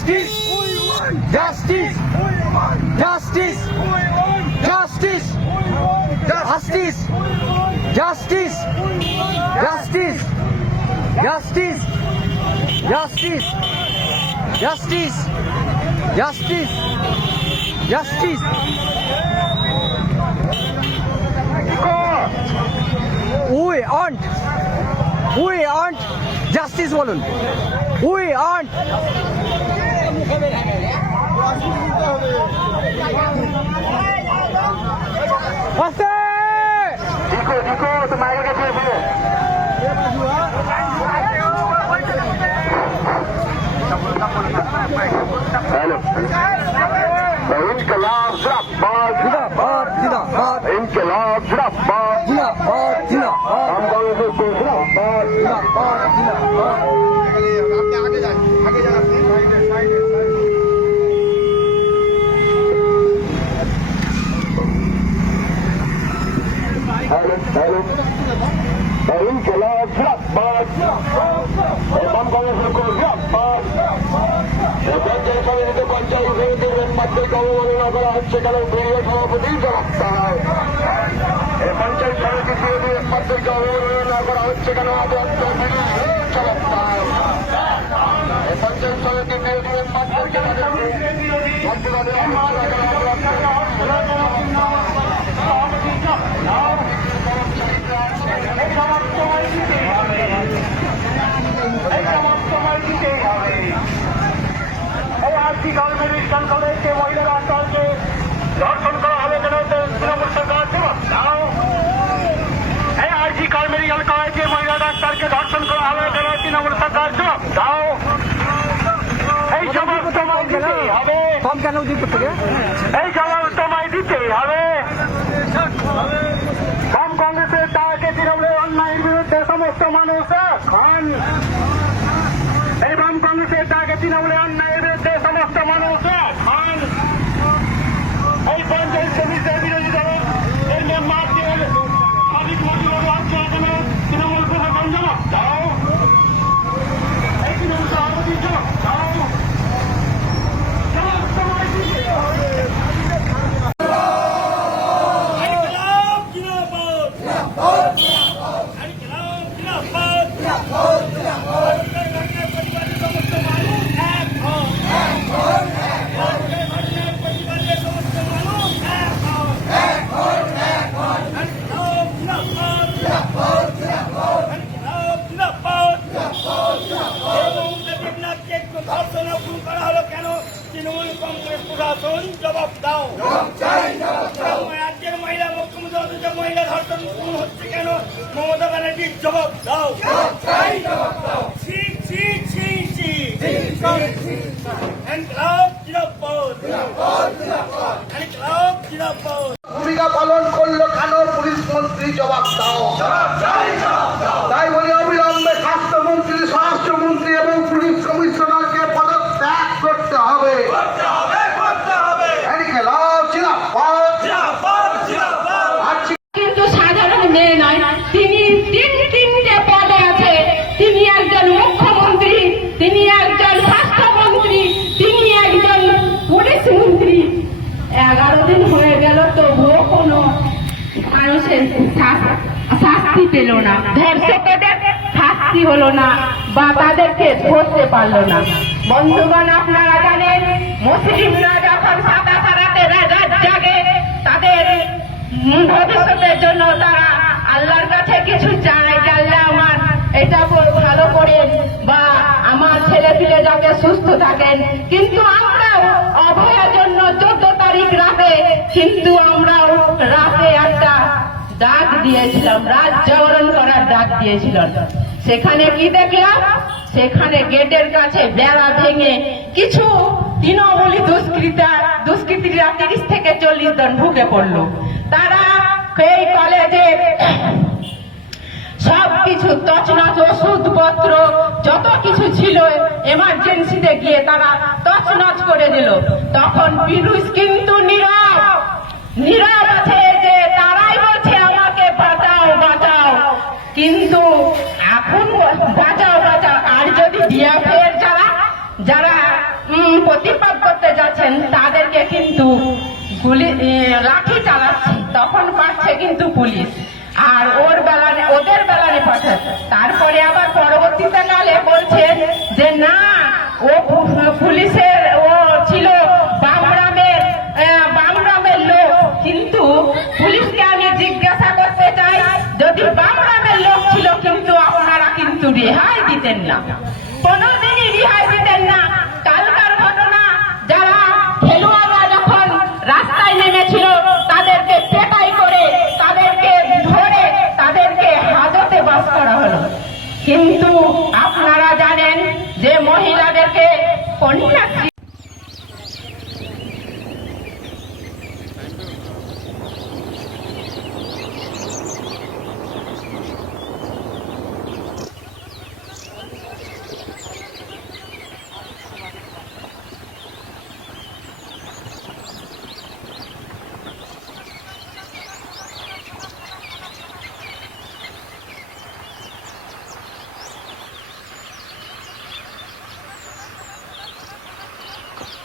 Justice! Justice! Justice! Justice! Justice! Justice! Justice! Justice! Justice! Justice! Justice! Justice! We want justice বলুন। We want আস্তে देखो तुम्हारे के पीछे हेलो इनकलाब जिंदाबाद जिंदाबाद जिंदाबाद इनकलाब जिंदाबाद जिंदाबाद जिंदाबाद हम लोगों को जिंदाबाद जिंदाबाद जिंदाबाद हेलो हेलो इनकलाब जिंदाबाद हम लोगों को जिंदाबाद পঞ্চায়েত সমিতিতে পঞ্চায়েত সমিতির মেম্বারদেরকে অবমাননা করা হচ্ছে কেন দলীয় সভাপতি জবাব দাও। এই পঞ্চায়েত সমিতি বিরোধী মেম্বারদেরকে অবমাননা করা হচ্ছে কেন জবাব দাও। এই পঞ্চায়েত সমিতি বিরোধী মেম্বারদেরকে আর্থিক মেডিকেল কলেজকে মহিলারা দলকে ধর্ষণ করা হবে কেন তৃণমূল সরকার জবাব দাও। এই আর্থিক মেডিকেল কলেজে মহিলা ডাক্তারকে ধর্ষণ করা হবে কেন তৃণমূল সরকার জবাব দাও। এই জবাব তোমায় দিতেই হবে। কম কেন দিন থেকে এই জবাব তোমায় দিতেই হবে। বাম কংগ্রেসের তাকে তৃণমূলের অন্যায়ের বিরুদ্ধে সমস্ত মানুষ খান। এই বাম কংগ্রেসের তাকে তৃণমূলের অন্যায়ের বিরুদ্ধে সমস্ত মানুষ খান। এই পঞ্চায়েত সমিতির বিরোধী দলের এই মেম্বারদের মালিক মজুর রাজ্য তৃণমূল প্রশাসন জবাব দাও। এই তৃণমূল সভাপতি জবাব দাও। জবাব তোমায় দিতে হবে। তৃণমূল কংগ্রেস প্রশাসন জবাব দাও। রাজ্যের মহিলা মুখ্যমন্ত্রী মহিলা ধর্ষণ হচ্ছে কেন মমতা ব্যানার্জির জবাব দাও। ভূমিকা পালন করলো কেন পুলিশ মন্ত্রী জবাব দাও। তাই বলি অবিলম্বে স্বাস্থ্যমন্ত্রী স্বরাষ্ট্রমন্ত্রী এবং পুলিশ কমিশনারকে পদত্যাগ করতে হবে। কিন্তু সাধারণ মেয়ে নয়, তিনি তিনটে পদে আছে। তিনি একজন মুখ্যমন্ত্রী, তিনি একজন স্বাস্থ্যমন্ত্রী, তিনি একজন পুলিশ মন্ত্রী। 11 দিন হয়ে গেল তবুও কোনো মানুষের শাস্তি পেল না, ধর্ষকদের শাস্তি হলো না বা তাদেরকে ধরতে পারলো না। বন্ধুগণ, আপনারা জানেন মুসলিমরা যখন সাদা সারাতে রাত জাগে তাদের ভবিষ্যতের জন্য তারা আল্লাহর কাছে কিছু চায়, আল্লাহ আমার এটা ভালো করেন বা আমার ছেলে পিলে যাতে সুস্থ থাকেন। কিন্তু আমরাও অভয়ের জন্য 14 তারিখ রাতে কিন্তু আমরাও রাতে একটা ডাক দিয়েছিলাম, রাত জাগরণ করার ডাক দিয়েছিলাম। সেখানে কি দেখলাম? সেখানে গেটের কাছে বেড়া ভেঙে কিছু তৃণমূলী দুষ্কৃতীরা 30 থেকে 40 জন ঢুকে পড়লো। তারা এই কলেজের সবকিছু তছনছ, ওষুধপত্র যত কিছু ছিল এমার্জেন্সিতে গিয়ে তারা তছনছ করে দিল। তখন পিরুষ কিন্তু নীরব আছে, যে তারাই বলছে আমাকে বাঁচাও বাঁচাও। কিন্তু এখন বাঁচাও বাঁচাও, আর যদি ডিএফের যারা প্রতিবাদ করতে যাচ্ছেন তাদেরকে কিন্তু লাঠি চালাচ্ছে, তখন পাচ্ছে কিন্তু পুলিশ, আর ওদের বেলানে পাঠাচ্ছে। তারপরে আবার পরবর্তীতে কালে বলছেন যে না, ও পুলিশের ও ছিল বামরামের লোক। কিন্তু পুলিশকে আমি জিজ্ঞাসা করতে চাই, যদি বামরামের লোক ছিল কিন্তু আপনারা কিন্তু রেহাই দিতেন না, কোনোদিনই রেহাই দিতেন না। কালকার ঘটনা, যারা খেলোয়াড়রা যখন রাস্তায় নেমেছিল তাদেরকে পেটাই করে, তাদেরকে ধরে, তাদেরকে হাজতে বাস করা হলো। কিন্তু আপনারা জানেন যে মহিলাদেরকে কন্যাশ্রী